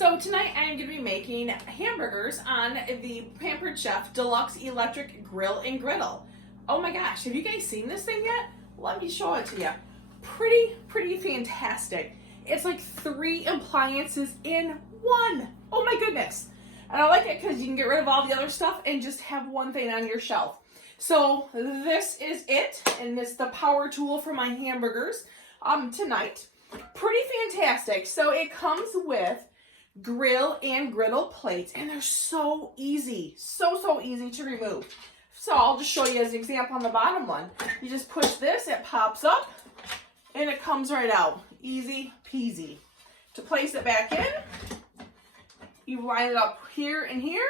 So tonight I'm going to be making hamburgers on the Pampered Chef Deluxe Electric Grill and Griddle. Oh my gosh, have you guys seen this thing yet? Let me show it to you. Pretty fantastic. It's like 3 appliances in one. Oh my goodness. And I like it because you can get rid of all the other stuff and just have one thing on your shelf. So this is it, and it's the power tool for my hamburgers tonight. Pretty fantastic. So it comes with grill and griddle plates, and they're so easy, so easy to remove. So I'll just show you as an example on the bottom one. You just push this, it pops up, and it comes right out. Easy peasy. To place it back in, you line it up here and here.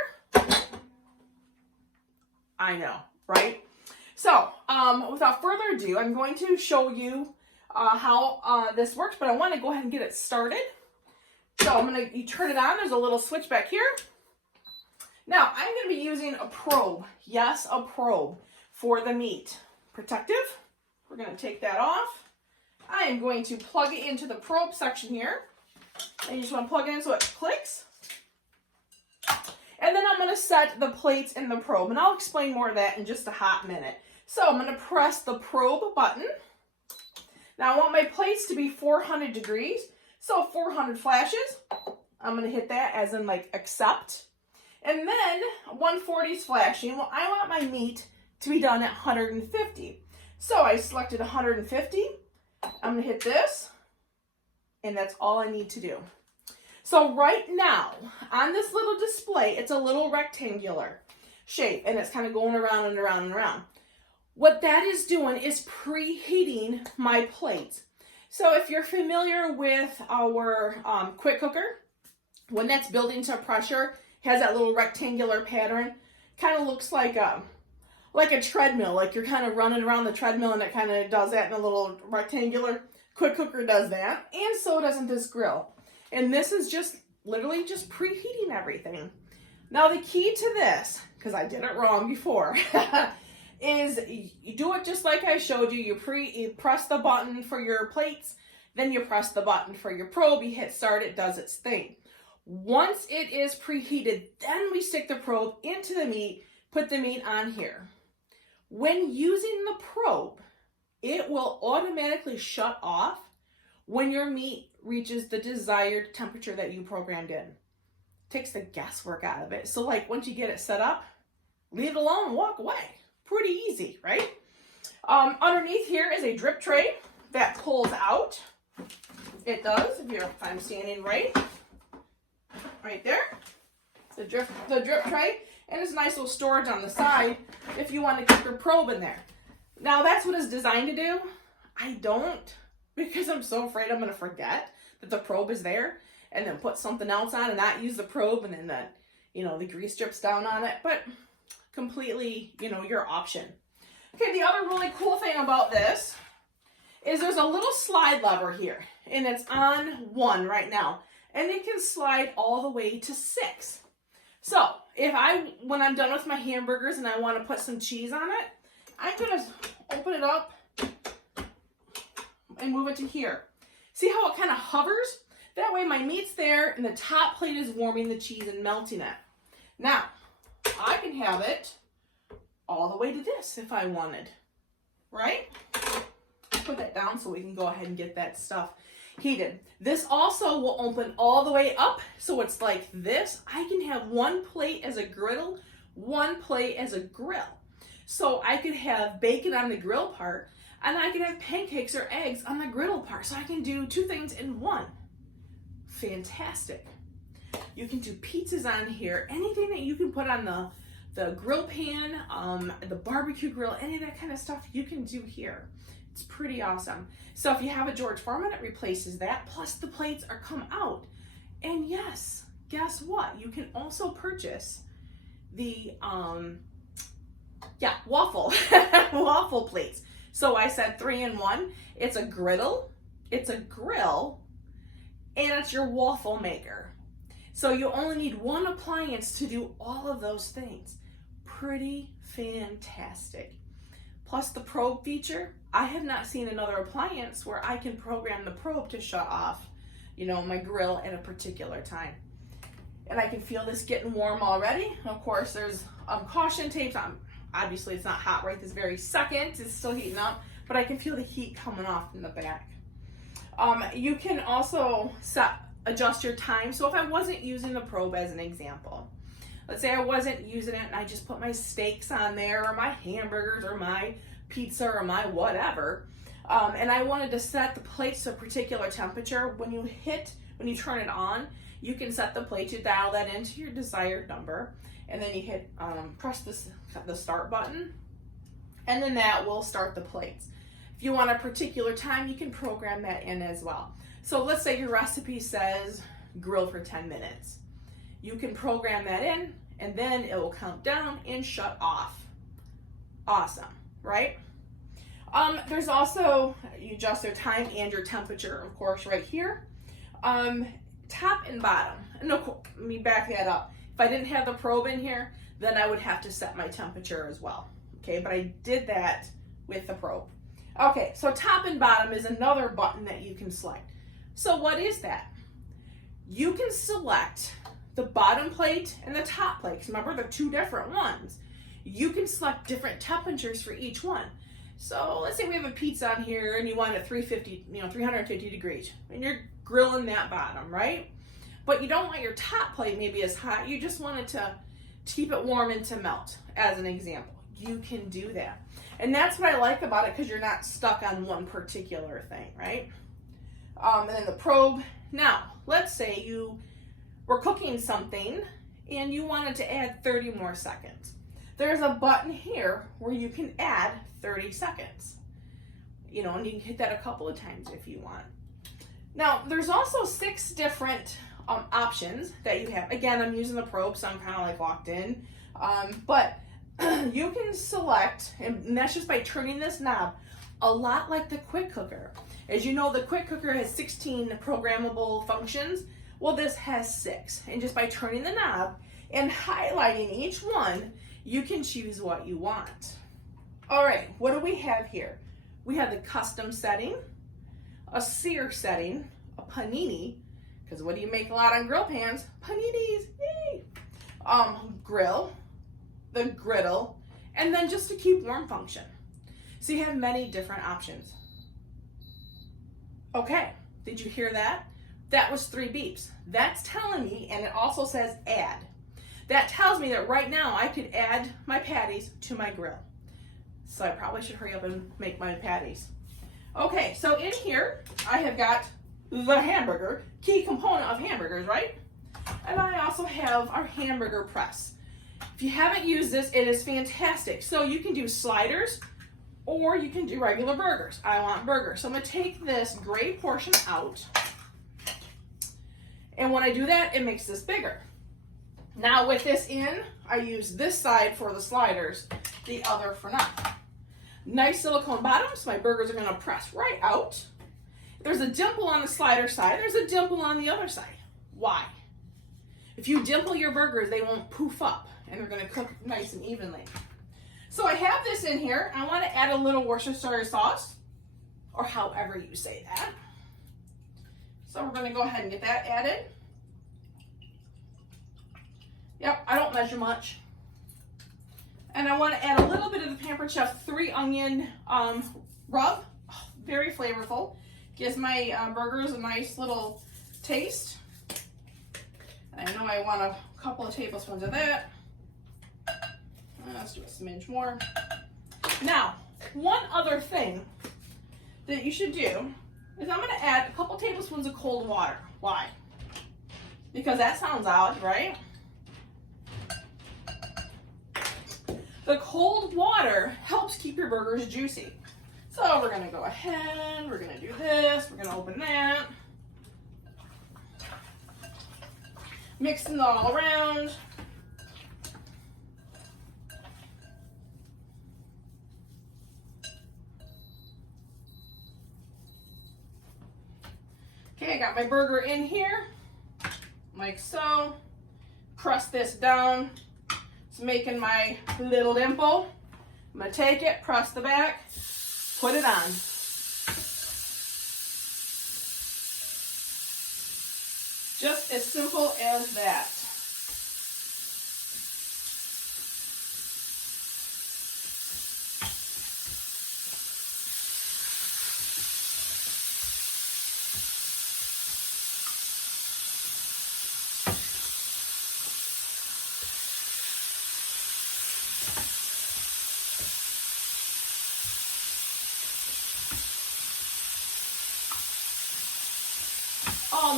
I know, right? So without further ado, I'm going to show you how this works, but I want to go ahead and get it started. So you turn it on, there's a little switch back here. Now, I'm going to be using a probe. Yes, a probe for the meat. Protective. We're going to take that off. I am going to plug it into the probe section here. And you just want to plug it in so it clicks. And then I'm going to set the plates in the probe. And I'll explain more of that in just a hot minute. So I'm going to press the probe button. Now I want my plates to be 400 degrees. So 400 flashes. I'm going to hit that as in like accept. And then 140 is flashing. Well, I want my meat to be done at 150. So I selected 150. I'm going to hit this. And that's all I need to do. So right now, on this little display, it's a little rectangular shape. And it's kind of going around and around and around. What that is doing is preheating my plates. So if you're familiar with our quick cooker, when that's building to pressure, has that little rectangular pattern, kind of looks like a treadmill, like you're kind of running around the treadmill, and it kind of does that in a little rectangular. Quick cooker does that, and so doesn't this grill. And this is just literally just preheating everything. Now the key to this, because I did it wrong before, is you do it just like I showed you. You press the button for your plates, then you press the button for your probe, you hit start, it does its thing. Once it is preheated, then we stick the probe into the meat, put the meat on here. When using the probe, it will automatically shut off when your meat reaches the desired temperature that you programmed in. Takes the guesswork out of it. So like once you get it set up, leave it alone, walk away. Pretty easy, right? Underneath here is a drip tray that pulls out. It does, if I'm standing right there. The drip tray, and it's a nice little storage on the side if you want to keep your probe in there. Now that's what it's designed to do. I don't, because I'm so afraid I'm going to forget that the probe is there and then put something else on and not use the probe, and then the grease drips down on it. But completely, your option. Okay, the other really cool thing about this is there's a little slide lever here, and it's on 1 right now, and it can slide all the way to 6. So when I'm done with my hamburgers and I want to put some cheese on it, I'm gonna open it up and move it to here. See how it kind of hovers? That way my meat's there and the top plate is warming the cheese and melting it. Now, I can have it all the way to this if I wanted, right? Put that down so we can go ahead and get that stuff heated. This also will open all the way up, so it's like this. I can have 1 plate as a griddle, 1 plate as a grill. So I could have bacon on the grill part, and I can have pancakes or eggs on the griddle part. So I can do 2 things in 1. Fantastic. You can do pizzas on here. Anything that you can put on the grill pan, the barbecue grill, any of that kind of stuff you can do here. It's pretty awesome. So if you have a George Foreman, it replaces that. Plus the plates come out. And yes, guess what? You can also purchase the waffle plates. So I said 3 in 1. It's a griddle, it's a grill, and it's your waffle maker. So you only need 1 appliance to do all of those things. Pretty fantastic. Plus the probe feature. I have not seen another appliance where I can program the probe to shut off, my grill at a particular time. and I can feel this getting warm already. And of course, there's caution tapes on. Obviously, it's not hot right this very second. It's still heating up, but I can feel the heat coming off in the back. You can also adjust your time. So if I wasn't using the probe as an example, let's say I wasn't using it and I just put my steaks on there, or my hamburgers, or my pizza, or my whatever, and I wanted to set the plates to a particular temperature. When you turn it on, you can set the plate, you dial that into your desired number, and then you hit press the start button, and then that will start the plates. If you want a particular time, you can program that in as well. So let's say your recipe says grill for 10 minutes. You can program that in, and then it will count down and shut off. Awesome, right? There's also, you adjust your time and your temperature, of course, right here. Top and bottom. No, let me back that up. If I didn't have the probe in here, then I would have to set my temperature as well. Okay, but I did that with the probe. Okay, so top and bottom is another button that you can select. So what is that? You can select the bottom plate and the top plate. Remember, they're two different ones. You can select different temperatures for each one. So let's say we have a pizza on here and you want it at 350 degrees, and you're grilling that bottom, right? But you don't want your top plate maybe as hot. You just want it to keep it warm and to melt, as an example. You can do that. And that's what I like about it, because you're not stuck on one particular thing, right? And then the probe. Now, let's say you were cooking something and you wanted to add 30 more seconds. There's a button here where you can add 30 seconds. You know, and you can hit that a couple of times if you want. Now, there's also 6 different options that you have. Again, I'm using the probe, so I'm kind of like locked in. But you can select, and that's just by turning this knob, a lot like the quick cooker. As you know, the quick cooker has 16 programmable functions. Well, this has 6. And just by turning the knob and highlighting each one, you can choose what you want. All right, what do we have here? We have the custom setting, a sear setting, a panini, because what do you make a lot on grill pans? Paninis, yay! Grill, the griddle, and then just to keep warm function. So you have many different options. Okay, did you hear that? That was 3 beeps. That's telling me, and it also says add. That tells me that right now I could add my patties to my grill. So I probably should hurry up and make my patties. Okay, so in here, I have got the hamburger, key component of hamburgers, right? And I also have our hamburger press. If you haven't used this, it is fantastic. So you can do sliders, or you can do regular burgers. I want burgers. So I'm gonna take this gray portion out. And when I do that, it makes this bigger. Now with this in, I use this side for the sliders, the other for not. Nice silicone bottom, so my burgers are gonna press right out. If there's a dimple on the slider side, there's a dimple on the other side. Why? If you dimple your burgers, they won't poof up, and they're gonna cook nice and evenly. So I have this in here. I wanna add a little Worcestershire sauce, or however you say that. So we're gonna go ahead and get that added. Yep, I don't measure much. And I want to add a little bit of the Pampered Chef 3 onion rub. Oh, very flavorful. Gives my burgers a nice little taste. I know I want a couple of tablespoons of that. Let's do a smidge more. Now, one other thing that you should do is I'm going to add a couple tablespoons of cold water. Why? Because that sounds odd, right? The cold water helps keep your burgers juicy. So we're gonna go ahead, we're gonna do this, we're gonna open that. Mixing it all around. Okay, I got my burger in here, like so. Press this down. It's making my little dimple. I'm gonna take it, press the back, put it on. Just as simple as that.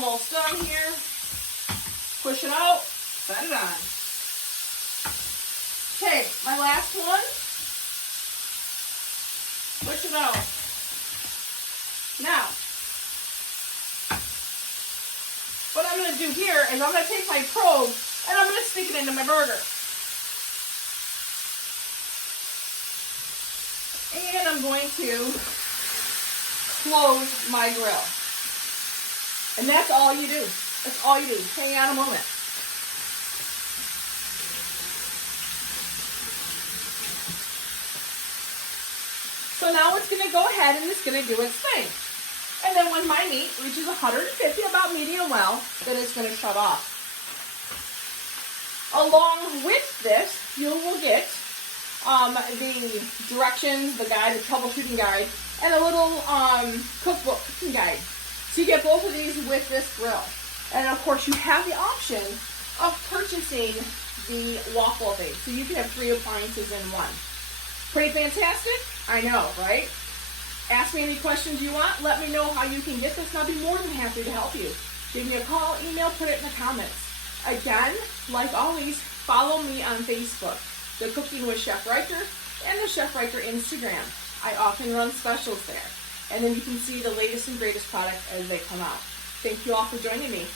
almost done here. Push it out, set it on. Okay, my last one. Push it out. Now, what I'm going to do here is I'm going to take my probe and I'm going to stick it into my burger. And I'm going to close my grill. And that's all you do. That's all you do. Hang on a moment. So now it's going to go ahead and it's going to do its thing. And then when my meat reaches 150, about medium well, then it's going to shut off. Along with this, you will get the directions, the guide, the troubleshooting guide, and a little cookbook cooking guide. So you get both of these with this grill. And of course you have the option of purchasing the waffle base. So you can have 3 appliances in one. Pretty fantastic? I know, right? Ask me any questions you want. Let me know how you can get this, and I'll be more than happy to help you. Give me a call, email, put it in the comments. Again, like always, follow me on Facebook, The Cooking with Chef Riker, and the Chef Riker Instagram. I often run specials there. And then you can see the latest and greatest products as they come out. Thank you all for joining me.